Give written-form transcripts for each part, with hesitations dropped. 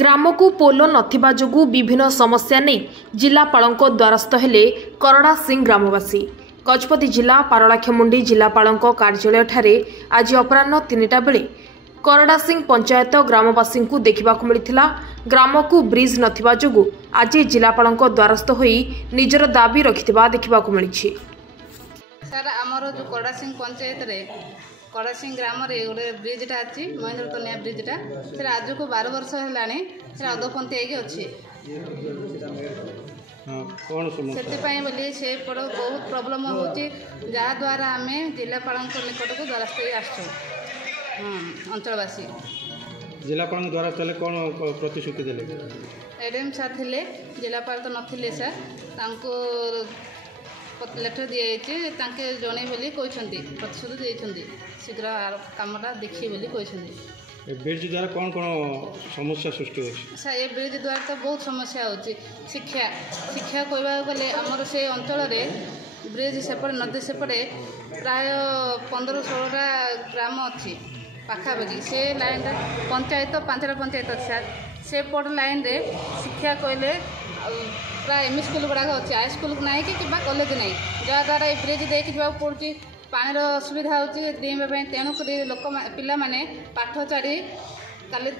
ଗ୍ରାମକୁ ପୋଲ ନଥିବା ଯୋଗୁଁ ବିଭିନ୍ନ ସମସ୍ୟା ନେଇ ଜିଲ୍ଲାପାଳଙ୍କ ଦ୍ୱାରସ୍ଥ ହେଲେ କରଡ଼ା ସିଂ ଗ୍ରାମବାସୀ। ଗଜପତି ଜିଲ୍ଲା ପାରଳାଖେମୁଣ୍ଡି ଜିଲ୍ଲାପାଳଙ୍କ କାର୍ଯ୍ୟାଳୟଠାରେ ଆଜି ଅପରାହ୍ନ 3ଟା ବେଳେ କରଡ଼ା ସିଂ ପଞ୍ଚାୟତ ଗ୍ରାମବାସୀଙ୍କୁ ଦେଖିବାକୁ ମିଳିଥିଲା। ଗ୍ରାମକୁ ବ୍ରିଜ୍ ନଥିବା ଯୋଗୁଁ ଆଜି ଜିଲ୍ଲାପାଳଙ୍କ ଦ୍ୱାରସ୍ଥ ହୋଇ ନିଜର ଦାବି ରଖିଥିବା ଦେଖିବାକୁ ମିଳିଛି। ସାର୍ ଆମର ଯେଉଁ କରଡ଼ା ସିଂ ପଞ୍ଚାୟତରେ କରଡ଼ା ସିଂ ଗ୍ରାମରେ ଗୋଟେ ବ୍ରିଜ୍ଟା ଅଛି, ମହେନ୍ଦ୍ର କନ୍ୟା ବ୍ରିଜ୍ଟା, ସେଟା ଆଜକୁ 12 ବର୍ଷ ହେଲାଣି ସେଟା ଅଧପନ୍ଥୀ ହେଇକି ଅଛି। ସେଥିପାଇଁ ବୋଲି ସେ ବହୁତ ପ୍ରୋବ୍ଲେମ୍ ହେଉଛି, ଯାହାଦ୍ୱାରା ଆମେ ଜିଲ୍ଲାପାଳଙ୍କ ନିକଟକୁ ଦ୍ୱାରସ୍ଥ ହୋଇ ଆସୁଛୁ। ଅଞ୍ଚଳବାସୀ ଜିଲ୍ଲାପାଳଙ୍କ ଦ୍ୱାରସ୍ଥ ହେଲେ କ'ଣ ପ୍ରତିଶ୍ରୁତି ଦେଲେ? ଏଡିଏମ୍ ସାର୍ ଥିଲେ, ଜିଲ୍ଲାପାଳ ତ ନଥିଲେ ସାର୍, ତାଙ୍କୁ ଲେଟର୍ ଦିଆଯାଇଛି, ତାଙ୍କେ ଜଣେଇ ବୋଲି କହିଛନ୍ତି, ପ୍ରତିଶ୍ରୁତି ଦେଇଛନ୍ତି, ଶୀଘ୍ର କାମଟା ଦେଖିବେ ବୋଲି କହିଛନ୍ତି। ଏ ବ୍ରିଜ୍ ଦ୍ୱାରା କ'ଣ କ'ଣ ସମସ୍ୟା ସୃଷ୍ଟି ହେଉଛି? ସାର୍ ଏ ବ୍ରିଜ୍ ଦ୍ୱାରା ତ ବହୁତ ସମସ୍ୟା ହେଉଛି। ଶିକ୍ଷା କହିବାକୁ ଗଲେ ଆମର ସେ ଅଞ୍ଚଳରେ ବ୍ରିଜ୍ ସେପଟେ ନଦୀ ସେପଟେ ପ୍ରାୟ 15-16ଟା ଗ୍ରାମ ଅଛି ପାଖାପାଖି। ସେ ଲାଇନ୍ଟା ପଞ୍ଚାୟତ 5ଟା ପଞ୍ଚାୟତ ଅଛି ସାର୍। ସେପଟ ଲାଇନ୍ରେ ଶିକ୍ଷା କହିଲେ ପ୍ରାୟ ଏମ୍ଇ ସ୍କୁଲ୍ ଗୁଡ଼ାକ ଅଛି, ହାଇ ସ୍କୁଲ୍ ନାହିଁ କି କିମ୍ବା କଲେଜ ନାହିଁ, ଯାହାଦ୍ୱାରା ଏ ବ୍ରିଜ୍ ଦେଇକି ଯିବାକୁ ପଡ଼ୁଛି। ପାଣିର ଅସୁବିଧା ହେଉଛି ଡିଇବା ପାଇଁ, ତେଣୁକରି ପିଲାମାନେ ପାଠ ଛାଡ଼ି କାଲି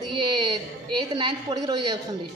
8th 9th ପଢ଼ିକି ରହିଯାଉଛନ୍ତି।